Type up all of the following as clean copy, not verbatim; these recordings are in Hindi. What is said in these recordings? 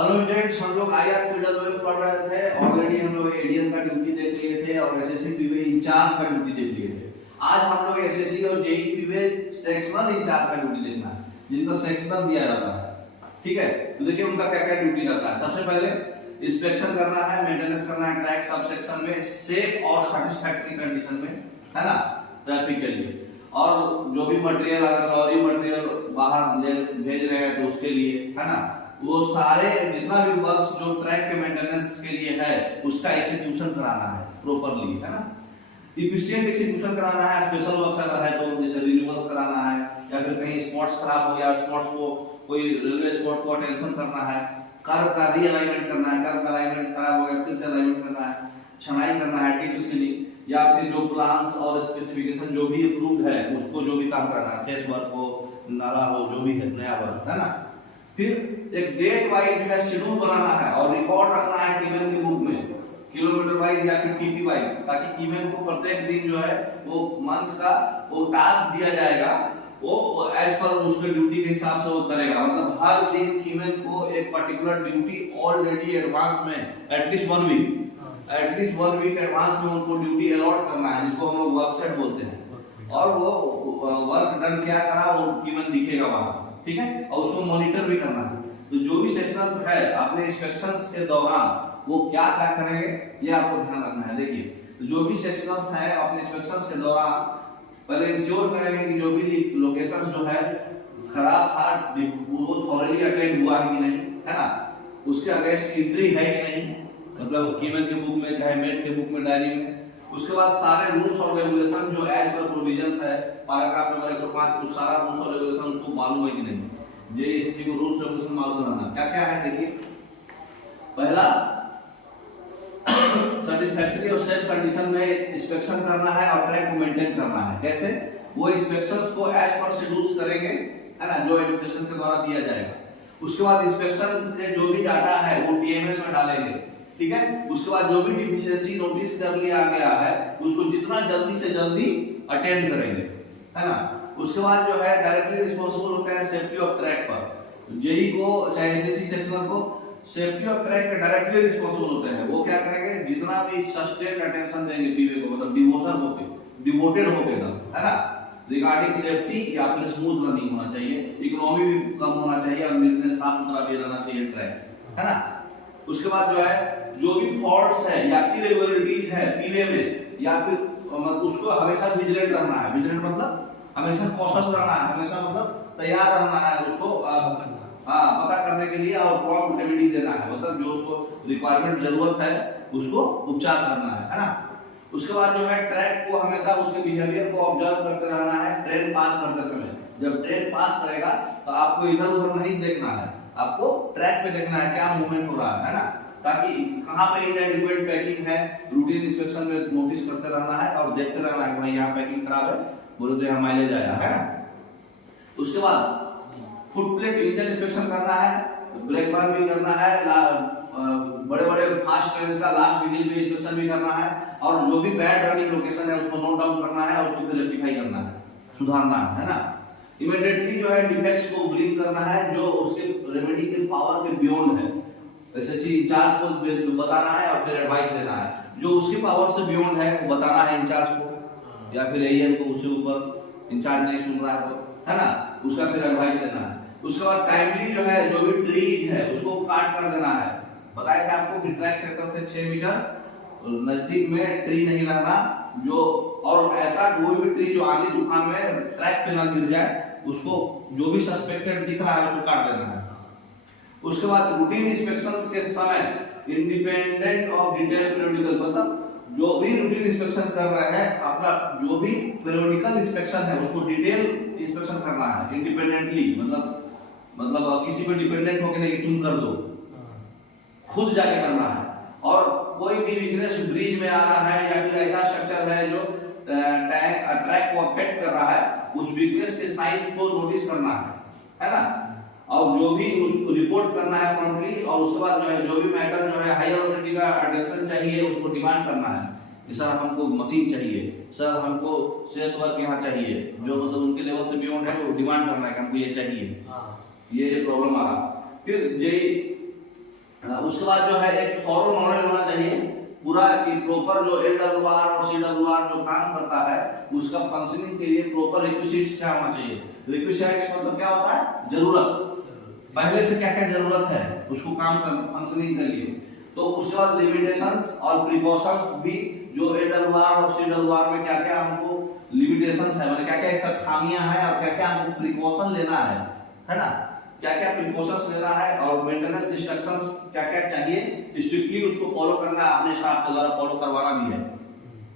हेलो स्टूडेंट्स, हम लोग IRPW पढ़ रहे थे। ऑलरेडी हम लोग एडीएन का ड्यूटी देख लिए थे और एसएससी पीवे इंचार्ज का ड्यूटी देख लिए थे। आज हम लोग एसएससी और जेई पीवे सेक्शनल इंचार्ज का ड्यूटी देखना है, जिनका सेक्शनल दिया जाता है। ठीक है, तो देखिए उनका क्या क्या ड्यूटी रहता है। सबसे पहले इंस्पेक्शन करना है, मेंटेनेंस करना है ट्रैक सब सेक्शन में सेफ और सैटिस्फैक्टरी कंडीशन में, है ना, ट्रैफिक के लिए। और जो भी मटेरियल, अगर लॉरी मटेरियल बाहर भेज रहे हैं तो उसके लिए, है ना, वो सारे जितना भी वर्क्स जो ट्रैक के मेंटेनेंस के लिए है उसका एग्जीक्यूशन कराना है प्रॉपर्ली, है ना। इफिशिएंट एग्जीक्यूशन कराना है। स्पेशल वर्क्स अगर है तो जैसे रिन्यूअल्स कराना है, या फिर कहीं स्पॉट्स खराब हो गया, स्पॉट्स को कोई रेलवे स्पॉट को अटेंशन करना है, कर्व का रीअलाइनमेंट करना है, कर्व का अलाइनमेंट खराब हो गया फिर से अलाइनमेंट करना है, छनाई करना है टिप्स के लिए, या फिर जो प्लान्स और स्पेसिफिकेशन जो भी अप्रूव्ड है उसको जो भी काम करना है, सेस वर्क हो, नाला हो, जो भी है नया वर्क, है ना। फिर एक डेट वाइज जो है शेड्यूल बनाना है और रिकॉर्ड रखना है कीमेन की बुक में, किलोमीटर वाइज या फिर टीपी वाइज, ताकि कीमेन को प्रत्येक दिन जो है वो मंथ का वो टास्क दिया जाएगा, वो एज पर उसके ड्यूटी के हिसाब से वो करेगा। मतलब हर दिन कीमेन को एक पर्टिकुलर ड्यूटी ऑलरेडी एडवांस में एटलीस्ट 1 वीक एडवांस में उनको ड्यूटी अलॉट करना है, जिसको हम लोग वर्क सेट बोलते हैं। और वो वर्क डन क्या करा वो कीमेन दिखेगा वहां, ठीक है, और उसको मॉनिटर भी करना है। तो जो भी सेक्शनल है अपने इंस्पेक्शंस के दौरान वो क्या क्या करेंगे ये आपको ध्यान रखना है। देखिए, तो जो भी सेक्शनल्स हैं अपने इंस्पेक्शंस के दौरान पहले इंश्योर करेंगे कि जो भी लोकेशन जो है खराब था वो थॉरली अटेंड हुआ है कि नहीं, है ना, उसके अगेंस्ट एंट्री है कि नहीं, मतलब कीमेन के बुक में चाहे मेट के बुक में, डायरी में। उसके बाद सारे रूल्स और रेगुलेशन जो एज पर प्रोविजंस है पैराग्राफ नंबर 105 उस सारा रूल्स और रेगुलेशन उसको मालूम है कि नहीं, जेईसी को रूल्स रेगुलेशन मालूम रहना। क्या क्या है देखिए, पहला सैटिस्फैक्टरी और सेफ कंडीशन में इंस्पेक्शन करना है और ट्रैक को मेंटेन करना है। कैसे? वो इंस्पेक्शंस को एज पर शेड्यूल्स करेंगे, है ना, जो एडमिनिस्ट्रेशन के द्वारा दिया जाएगा। उसके बाद इंस्पेक्शन के जो भी डाटा है वो टीएमएस में डालेंगे, ठीक है। उसके बाद जो भी डिफिशिएंसी नोटिस कर लिया गया है उसको जितना जल्दी से जल्दी अटेंड करेंगे, है ना। उसके बाद जो है डायरेक्टली रिस्पांसिबल होते हैं सेफ्टी ऑफ ट्रैक पर। जेई को चाहे एसएससी सेक्शनल को सेफ्टी ऑफ ट्रैक के डायरेक्टली रिस्पांसिबल होते हैं। वो क्या करेंगे, जितना भी सस्टेन अटेंशन देंगे पीवे को, मतलब डिवोटेड होके ना, है ना, रिगार्डिंग सेफ्टी, या फिर स्मूथ रनिंग होना चाहिए, इकोनॉमी भी कम होना चाहिए और बिजनेस साफ सुथरा भी रहना चाहिए ट्रैक, है ना। उसके बाद जो है जो भी फॉल्ट्स है या इरेगुलरिटीज है पीवे में, या फिर उसको हमेशा विजिलेंट रहना है। विजिलेंट मतलब हमेशा कॉशियस रहना है, हमेशा मतलब तैयार रहना है उसको पता करने के लिए, और प्रॉम्प्ट रेमेडी देना है, मतलब जो उसको रिक्वायरमेंट जरूरत है उसको उपचार करना है ना। उसके बाद जो है ट्रैक को हमेशा उसके बिहेवियर को ऑब्जर्व करते रहना है। ट्रेन पास करते समय जब ट्रेन पास करेगा तो आपको इधर उधर नहीं देखना है, आपको ट्रैक पे देखना है क्या मूवमेंट हो रहा है ना, ताकि कहां पे इनएडिक्वेट पैकिंग है रूटीन इंस्पेक्शन में नोटिस करते रहना है और देखते रहना है कि भाई यहाँ पैकिंग खराब है, बोले तो यहाँ माइलेज आया, है ना। उसके बाद फुटप्रिंट इंजन इंस्पेक्शन करना है, ब्रेक बार भी करना है, बड़े बड़े फास्ट ट्रेन्स का लास्ट विजिल में इंस्पेक्शन भी करना है, और जो भी बैड रनिंग लोकेशन है उसको नोट डाउन करना है और उसको रेक्टिफाई करना है, सुधारना है ना। इमीडिएटली जो है डिफेक्ट्स को ब्रिंग करना है जो उसके रेमेडी के पावर के बियॉन्ड है। एसएससी इंचार्ज को बताना है और फिर एडवाइस देना है, जो उसके पावर से बियॉन्ड है वो बताना है इंचार्ज को, या फिर एएम को, उससे ऊपर इंचार्ज नहीं सुन रहा है तो, है ना, उसका फिर एडवाइस देना है। उसके बाद टाइमली जो है जो भी ट्रीज है उसको काट कर देना है। बताया था आपको कि ट्रैक सेक्टर से 6 मीटर नजदीक में ट्री नहीं रहना, जो और ऐसा कोई भी ट्री जो आंधी तूफान में ट्रैक पे ना गिर जाए उसको जो भी सस्पेक्टेड दिख रहा है उसको काट देना है। उसके बाद रूटीन इंस्पेक्शंस के समय इंडिपेंडेंट ऑफ डिटेल पीरियोडिकल, मतलब जो भी रूटीन इंस्पेक्शन कर रहे हैं अपना जो भी पीरियोडिकल इंस्पेक्शन है उसको डिटेल इंस्पेक्शन करना है इंडिपेंडेंटली, मतलब किसी पे डिपेंडेंट होकर नहीं कि तुम कर दो, खुद जाके करना है। और कोई भी वीकनेस ब्रिज में आ रहा है या फिर ऐसा स्ट्रक्चर है जो ट्रैक को अफेक्ट कर रहा है, उस वीकनेस के साइंस को नोटिस करना है ना, और जो भी उसको रिपोर्ट करना है प्रॉम्प्टली। और उसके बाद जो है जो भी मैटर जो है हायर अथॉरिटी का अटेंशन चाहिए उसको डिमांड करना है कि सर हमको मशीन चाहिए, सर हमको सेस वर्क यहाँ चाहिए, जो मतलब उनके लेवल से बियॉन्ड है वो डिमांड करना है कि हमको ये चाहिए, ये प्रॉब्लम आ रहा। फिर जेई उसके बाद जो है एक थॉरो नॉलेज होना चाहिए पूरा कि प्रॉपर जो LWR और CWR जो काम करता है उसका फंक्शनिंग के लिए प्रॉपर रिक्विजिट्स क्या होना चाहिए। रिक्विजिट्स मतलब क्या होता है, जरूरत, पहले से क्या क्या जरूरत है उसको काम कर फंक्शनिंग के लिए। तो उसके बाद लिमिटेशंस और प्रिकॉशंस भी, जो LWR और CWR में क्या क्या हमको लिमिटेशंस है, मतलब क्या क्या इसका खामियां हैं और क्या क्या हमको प्रिकॉशन लेना है ना, क्या क्या प्रिकॉशंस लेना है और मेंटेनेंस इंस्ट्रक्शंस क्या क्या चाहिए, स्ट्रिक्टली उसको फॉलो करना है, अपने स्टाफ के द्वारा फॉलो करवाना भी है।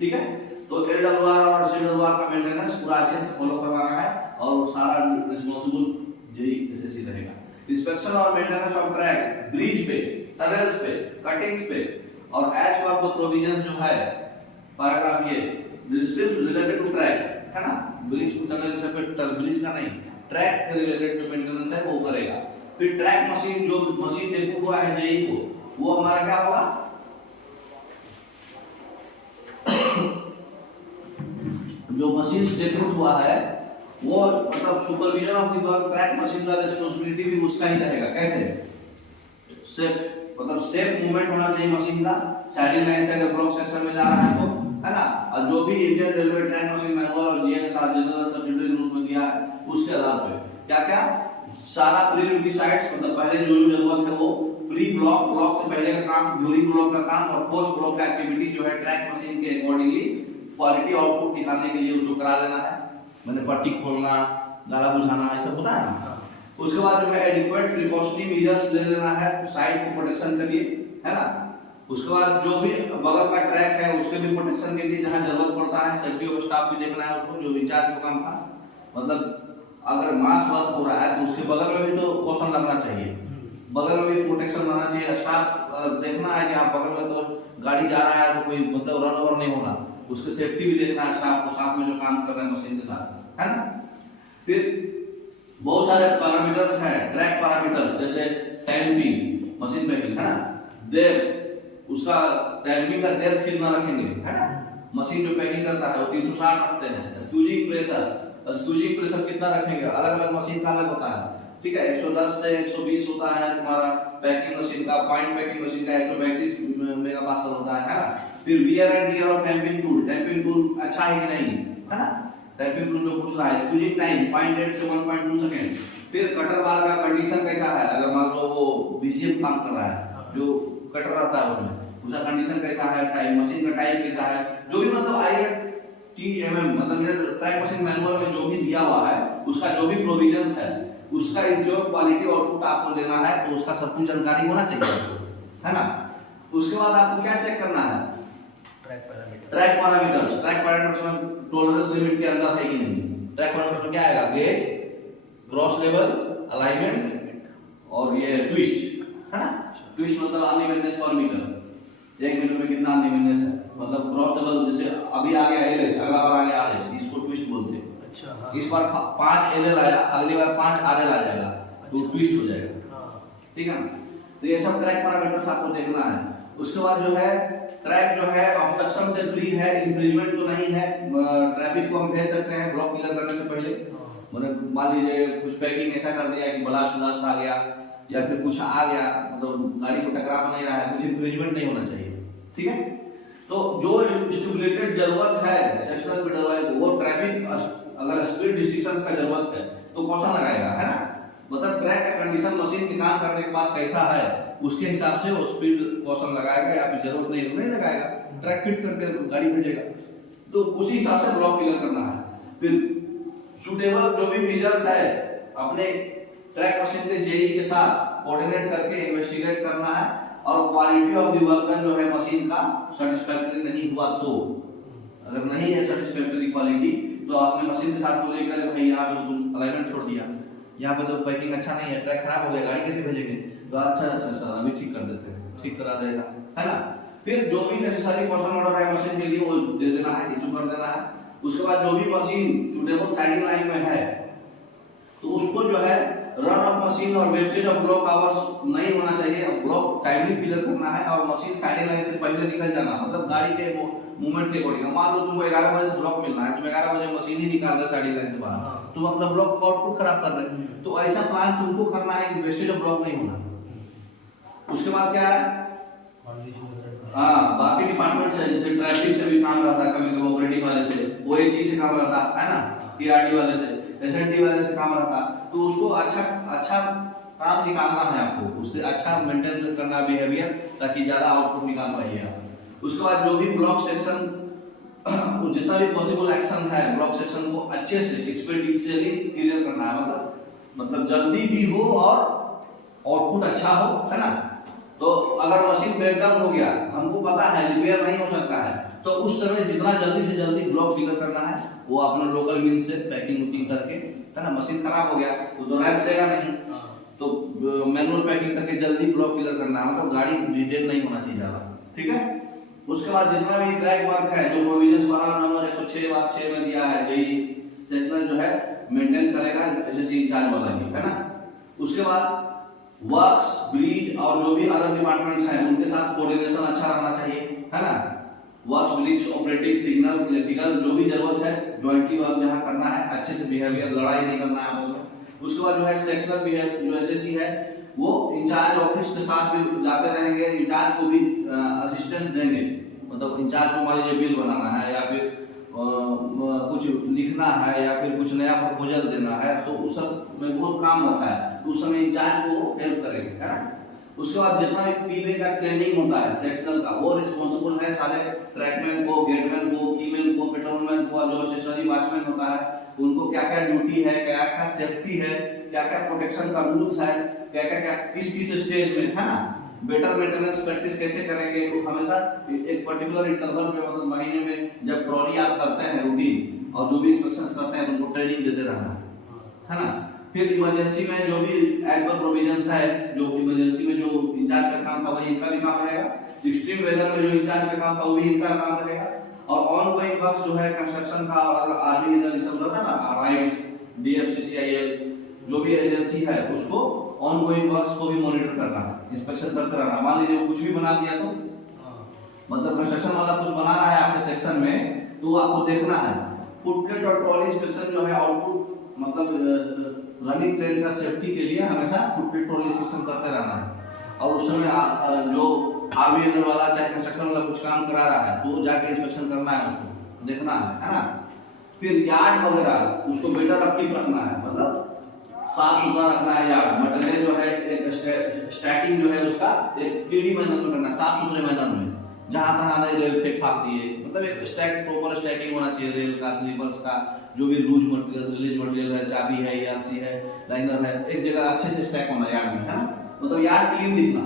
ठीक है, तो LWR और CWR का मेंटेनेंस पूरा अच्छे से फॉलो करवाना है और सारा रिस्पांसिबल जेई एसएससी रहेगा। इंस्पेक्शन और मेंटेनेंस ऑफ ट्रैक, ब्रिज पे, टनल्स पे, कटिंग्स पे और एज पर द प्रोविजंस जो है पैराग्राफ ये सिर्फ रिलेटेड टू ट्रैक है ना, ब्रिज टनल से पे ब्रिज का नहीं, ट्रैक के रिलेटेड जो मेंटेनेंस है वो करेगा। फिर ट्रैक मशीन, जो मशीन देखो हुआ है जेई को, वो हमारा क्या होगा, जो मशीन स्टेटमेंट हुआ है वो मतलब supervision of the work track machine का रिस्पांसिबिलिटी भी उसका ही रहेगा। कैसे, सेफ मतलब सेफ मूवमेंट होना चाहिए मशीन का, साइडिंग लाइन से अगर ब्लॉक सेक्शन में जा रहा है तो है ना, और जो भी Indian railway track machine manual और जीए के साथ जनरल सब्सिडी रूल्स में दिया है उसके आधार पे क्या क्या सारा प्री रिक्विजिट्स, मतलब पहले जो जो जरूरत है वो प्री ब्लॉक, ब्लॉक से पहले का काम, ड्यूरिंग ब्लॉक का काम और पोस्ट ब्लॉक का एक्टिविटी जो है ट्रैक मशीन के अकॉर्डिंगली क्वालिटी आउटपुट निकालने के लिए उसको करा लेना है, मैंने पट्टी खोलना, गाला बुझाना, ये सब होता है ना। उसके बाद जो है एडिक्वेट प्रिकॉशनरी मेजर्स ले लेना है साइड को प्रोटेक्शन के लिए, है ना। उसके बाद जो भी बगल का ट्रैक है उसके भी प्रोटेक्शन के लिए जहां जरूरत पड़ता है, सेफ्टी ऑफ स्टाफ भी देखना है उसको, जो इंचार्ज का काम था, मतलब अगर मास वर्क हो रहा है तो उसके बगल में भी तो कौशल लगना चाहिए, बगल में भी प्रोटेक्शन रहना चाहिए, स्टाफ देखना है कि आप बगल में तो गाड़ी जा रहा है तो कोई मतलब रन ओवर नहीं होना, उसकी सेफ्टी भी देखना है स्टाफ को, साथ में जो काम कर रहे हैं मशीन के साथ, है ना। फिर बहुत सारे पैरामीटर्स हैं, ट्रैक पैरामीटर्स, जैसे टाइमिंग मशीन पैकिंग है ना, डेप्थ, उसका टाइमिंग का डेप्थ कितना रखेंगे, है ना, मशीन जो पैकिंग करता है वो 360 रखते हैं। स्क्यूजिंग प्रेशर कितना रखेंगे, अलग अलग मशीन का अलग होता है, ठीक है, 110 से 120 होता है तुम्हारा पैकिंग मशीन का, पॉइंट पैकिंग मशीन का 132 मेगापास्कल होता है ना। फिर wear and tear of tamping tool अच्छा है कि नहीं, है ना, टैंपिंग टूल जो पूछ रहा है, स्क्यूजिंग टाइम 0.8 से 1.2 सेकंड। फिर कटर बार का कंडीशन कैसा है, अगर मान लो वो बीसीएम काम कर रहा है, जो कटर रहता है उसमें उसका कंडीशन कैसा है, टाइम मशीन का टाइम कैसा है, जो भी मतलब IATMM मतलब मेरे ट्रैक मशीन मैनुअल में जो भी दिया हुआ है उसका जो भी प्रोविजंस है उसका जो क्वालिटी आउटपुट आपको लेना है तो उसका सब कुछ जानकारी होना चाहिए, है ना। उसके बाद आपको क्या चेक करना है, ट्रैक पैरामीटर्स में टॉलरेंस लिमिट के अंदर है कि नहीं। ट्रैक पैरामीटर्स में क्या आएगा, गेज, ग्रॉस लेवल, अलाइनमेंट और ये ट्विस्ट, है ना। ट्विस्ट मतलब अनइवननेस पर मीटर, 1 मीटर में कितना अनइवननेस है, मतलब ग्रॉस लेवल जैसे अभी आ गया LH, अगला बार आ गया RH, इसको ट्विस्ट बोलते हैं। अच्छा, हाँ। इस बार 5 LL आया, अगली बार 5 RL आ जाएगा, तो ट्विस्ट हो जाएगा, ठीक है ना। तो ये सब ट्रैक पैरामीटर्स आपको देखना है। उसके बाद जो है ट्रैक जो है ऑब्स्ट्रक्शन से फ्री है, इंफ्रिंजमेंट तो नहीं है, ट्रैफिक को हम भेज सकते हैं ब्लॉक क्लियर करने से पहले, मतलब मान लीजिए कुछ पैकिंग ऐसा कर दिया कि ब्लास्ट आ गया या फिर कुछ आ गया, मतलब गाड़ी को टकरा तो नहीं रहा है, कुछ इंफ्रिंजमेंट नहीं होना चाहिए, ठीक है। तो जो स्टिपुलेटेड जरूरत है सेक्शनल मीटर वाइज, वो ट्रैफिक अगर स्पीड रिस्ट्रिक्शंस का जरूरत है तो कौन लगाएगा, है ना, मतलब ट्रैक का कंडीशन मशीन के काम करने के बाद कैसा है उसके हिसाब से वो स्पीड कौशल लगाएगा, या फिर जरूरत नहीं लगाएगा, ट्रैक फिट करके गाड़ी भेजेगा, तो उसी हिसाब से ब्लॉक क्लियर करना है। फिर सूटेबल जो भी मेजर्स है अपने ट्रैक मशीन के जेई के साथ कोऑर्डिनेट करके इन्वेस्टिगेट करना है, और क्वालिटी ऑफ द वर्कमैन जो है मशीन का सेटिस्फैक्टरी नहीं हुआ तो, अगर नहीं है सेटिस्फैक्टरी क्वालिटी तो आपने मशीन के साथ बोलेगा भाई यहाँ पे तुम अलाइनमेंट छोड़ दिया, यहाँ पे तो पैकिंग अच्छा नहीं है, ट्रैक खराब हो गया, गाड़ी कैसे भेजेंगे, तो अच्छा सर अभी ठीक कर देते हैं, ठीक करा देगा, है ना। फिर जो भी नेसेसरी पर्सन ऑर्डर है मशीन के लिए वो दे देना है, इशू कर देना है। उसके बाद जो भी मशीन सूटेबल साइडिंग लाइन में है तो उसको जो है रन ऑफ मशीन और वेस्टेज ऑफ ब्लॉक आवर्स नहीं होना चाहिए, ब्लॉक टाइमली क्लियर करना है और मशीन साइडिंग लाइन से पहले निकल जाना, मतलब गाड़ी के मूवमेंट के अकॉर्डिंग। मान लो तुमको 11 बजे से ब्लॉक मिलना है, तुम 11 बजे मशीन ही निकाल रहे साइडिंग लाइन से बाहर, तुम अपना ब्लॉक का आउटपुट खराब कर रहे हो, तो ऐसा प्लान तुमको करना है कि वेस्टेज ऑफ ब्लॉक नहीं होना, उसके बाद क्या है, हाँ बाकी डिपार्टमेंट से, जैसे ट्रैफिक से भी काम रहता है, कभी कभी ऑपरेटिंग वाले से, ओएचई से काम रहता है ना, टीआरडी वाले से, एसएनडी वाले से काम रहता, तो उसको अच्छा काम निकालना है आपको, उससे अच्छा मेंटेन करना बिहेवियर, ताकि ज्यादा आउटपुट निकाल पाइए आप। उसके बाद जो भी ब्लॉक सेक्शन, जितना भी पॉसिबल एक्शन है ब्लॉक सेक्शन को अच्छे से एक्सपेडिशनली क्लियर करना है, मतलब जल्दी भी हो और आउटपुट अच्छा हो, है ना। तो अगर मशीन ब्रेकडाउन हो गया, हमको पता है रिपेयर नहीं हो सकता है, तो उस समय जितना जल्दी से जल्दी ब्लॉक क्लियर करना है वो अपना लोकल मीन से पैकिंग वुकिंग करके, है ना। मशीन खराब हो गया तो दोहराया देगा नहीं, तो मैनुअल पैकिंग करके जल्दी ब्लॉक क्लियर करना है, मतलब गाड़ी डिटेल नहीं होना चाहिए ज्यादा, ठीक है। उसके बाद जितना भी ट्रैक वर्क है, जो प्रोविजंस 12 नंबर 106/6 में दिया है, जेई सेक्शनल जो है मेंटेन करेगा एसएससी इंचार्ज वाला ही, है ना। उसके बाद वर्क्स, ब्रिज और जो भी अदर डिपार्टमेंट्स हैं उनके साथ कोऑर्डिनेशन अच्छा रहना चाहिए, है ना। Works, bridge, operating, signal, electrical, जो भी जरूरत है जॉइंटली वर्क जहां करना है, अच्छे से बिहेवियर, लड़ाई नहीं करना है आपस में। उसके बाद जो है सेक्शनल बिहेवियर, जो एसएससी है वो इंचार्ज ऑफिस के साथ भी जाते रहेंगे, इंचार्ज को भी असिस्टेंस देंगे, मतलब इंचार्ज को मान लीजिए बिल बनाना है या फिर कुछ लिखना है या फिर कुछ नया प्रपोजल देना है, तो उस सब में बहुत काम रहता है, तो उस समय इंचार्ज को हेल्प करेंगे, है ना। उसके बाद जितना भी पीवे का ट्रेनिंग होता है सेक्शनल का, वो रिस्पांसिबल है सारे ट्रैकमैन को, गेटमैन को, कीमैन को, पेट्रोलमैन को, जो स्टेशनरी वॉचमैन होता है उनको क्या क्या ड्यूटी है, क्या क्या सेफ्टी है, क्या क्या प्रोटेक्शन का रूल्स है, क्या क्या किस स्टेज में, है ना। बेटर मेंटेनेंस प्रैक्टिस कैसे करेंगे, तो हमेशा एक पर्टिकुलर इंटरवल में, मतलब महीने में जब ट्रॉली आप करते हैं रूटीन, और जो भी इंस्पेक्शंस करते हैं उनको ट्रेनिंग देते रहना है ना। फिर इमरजेंसी में जो भी एज पर प्रोविजंस है, जो इमरजेंसी में जो इंचार्ज का काम था वही इनका भी काम रहेगा, एक्सट्रीम वेदर में जो इंचार्ज का काम था वो भी इनका काम रहेगा, और ऑन गोइंग वर्क जो है कंस्ट्रक्शन का, और आर्मी सब रहता है ना, राइट्स, डीएफसीसीआईएल, जो भी एजेंसी है उसको ऑन गोइंग वर्क्स को भी मॉनिटर करना है, इंस्पेक्शन करते रहना। मान लीजिए कुछ भी बना दिया, तो मतलब कंस्ट्रक्शन वाला कुछ बना रहा है आपके सेक्शन में, तो आपको देखना है फुटप्रिंट और ट्रॉली इंस्पेक्शन जो है आउटपुट, मतलब रनिंग ट्रेन का सेफ्टी के लिए हमेशा फुटप्रिंट ट्रॉली इंस्पेक्शन करते रहना है। और उस समय जो आर्मी वाला चाहे कंस्ट्रक्शन वाला कुछ काम करा रहा है तो जाके इंस्पेक्शन करना है, उसको देखना है ना। फिर यार्ड वगैरह उसको बेटर अपकीप रखना है, मतलब साफ सुथरा रखना है, या मटेरियल जो है एक स्टैकिंग जो है उसका एक 3D मैनर में करना है, साफ सुथरे मैनर में, जहां तहां नहीं रेल फेंक फाक दिए, मतलब एक स्टैक प्रॉपर स्टैकिंग होना चाहिए, रेल का, स्लीपर्स का, जो भी लूज मटेरियल, रिलीज मटेरियल है, चाबी है, ईआरसी है, लाइनर है, एक जगह अच्छे से स्टैक होना यार्ड में, है ना, मतलब यार्ड क्लीन दिखना।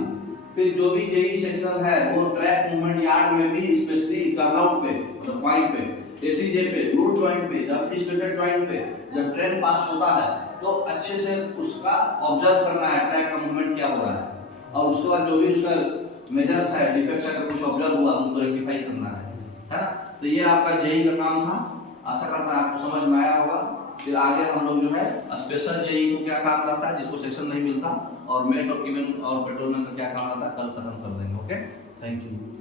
फिर जो भी जेई सेक्शनल है वो ट्रैक मूवमेंट यार्ड में भी स्पेशली टर्नआउट पे, मतलब पॉइंट पे, एसीजे पे, रूट जॉइंट पे, जब स्टैंडर्ड जॉइंट पे जब ट्रेन पास होता है तो अच्छे से उसका ऑब्जर्व करना है, ट्रैक का मूवमेंट क्या हो रहा है, और उसके बाद जो भी उसका मेजर्स है, डिफेक्ट्स अगर कुछ ऑब्जर्व हुआ तो उसको रेक्टिफाई करना है ना। तो ये आपका जेई का काम था, आशा करता है आपको समझ में आया होगा। फिर आगे हम लोग जो है स्पेशल जेई को क्या काम करता है, जिसको सेक्शन नहीं मिलता, और मेट और कीमैन और पेट्रोलमैन का क्या काम आता है, कल खत्म कर देंगे। Okay, thank you.